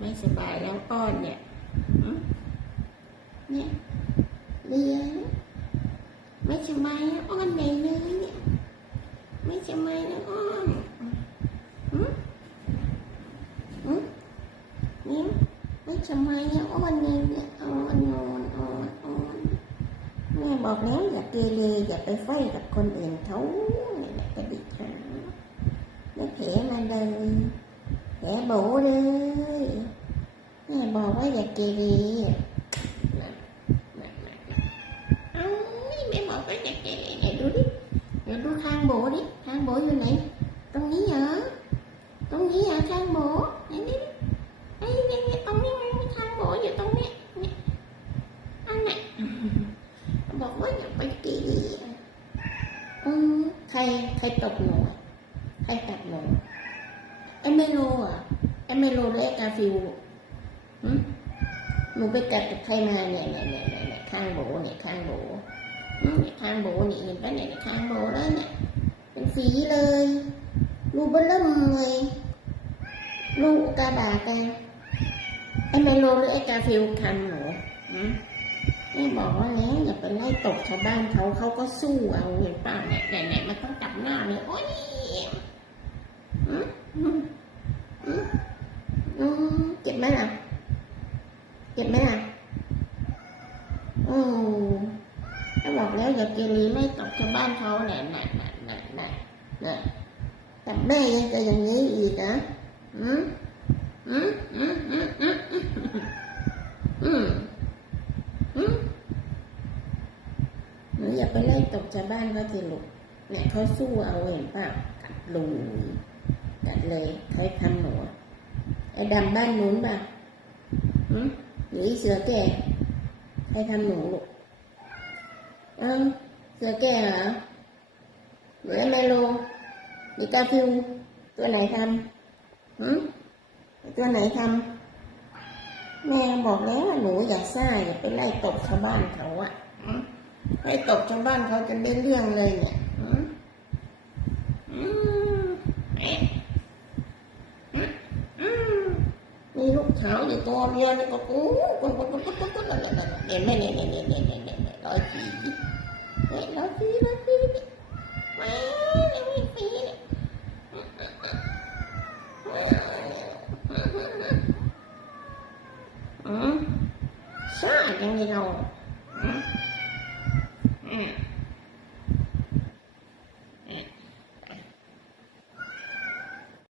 ไม่สบายแล้วอ้อนเนี่ยหืมเนี่ยเลียนะไม่สบายแล้วอ้อนใหญ่เลยเนี่ยไม่สบายแล้วอ้อนหืมหืมเนี่ยไม่สบายแล้วอ้อนเลยเนี่ยอ้อนนอนอ้อนอ้อนแม่บอกแล้วอย่าเกเรอย่าไปไฟกับคนอื่นเขาเนี่ยแหละกระดิกหางแล้วแผลมาเลย mẹ bố ơi mẹ bố quá giặt kỳ đi mẹ bố quá giặt kỳ mẹ đu đi. Mẹ đu khang bố đi. Khang bố như này. Con nghĩ nhớ con nghĩ nhớ khang bố đi đi. Ấy đi đi ông đi ăn khang bố vậy con đi ăn này giặt quá đi thầy thầy tập nổi thay tập nổi เอเมโลอะเอเมโลเล็กกาฟิวหนูไปกัดกับใครมาเนี่ยเนี่ยเนี่ยเนี่ยข้างโบเนี่ยข้างโบเนี่ยข้างโบเนี่ยเห็นปะเนี่ยข้างโบแล้วเนี่ยเป็นฝีเลยรูเบลเริ่มเลยลูกกระดาษแตงไอเมโลหรืกาฟิวทำหนูนี่บอกว่าแล้วอย่าไปไล่ตกชาวบ้านเขาเขาก็สู้เอาเห็นเปล่าเนี่ยไหนๆมันต้องจับหน้าเลยโอ้ย เจ็บไหมล่ะ เจ็บไหมล่ะ โอถ้าบอกแล้วอย่าเกลีไม่ตกชาวบ้านเขาแหนะหนะหนะหนะหนะแต่แม่ยังจะอย่างนี้อีกนะอืมอืมอืมอืมอืมอืมหนูอย่าไปไล่ตกชาวบ้านเขาสิลูกเนี่ยเขาสู้เอาเห็นปล่ากัลุย เลยเขาทำหนูไอ้ดำบ้านนู้นป่ะอืมหรือไอ้เสือแก่ใครทำหนูลูกเอ้าเสือแก่เหรอหรือไมโลหรือกาฟิวตัวไหนทำหืมตัวไหนทำแม่บอกแล้วว่าหนูอย่าซ่าอย่าไปไล่ตบชาวบ้านเขาอะให้ตบชาวบ้านเขาจะได้เรื่องเลยเนี่ย มีลูกสาวอยู่ตัวเมียนี่ก็โกูกูกูกูกูกูเนี่ยเนี่ยเนี่ยเนี่ยเนี่ยเนี่ยเนี่ยร้อยสี่เนี่ยร้อยสี่ร้อยสี่ว้าวร้อยสี่อืมซ่าอย่งนี้เราอืมอืม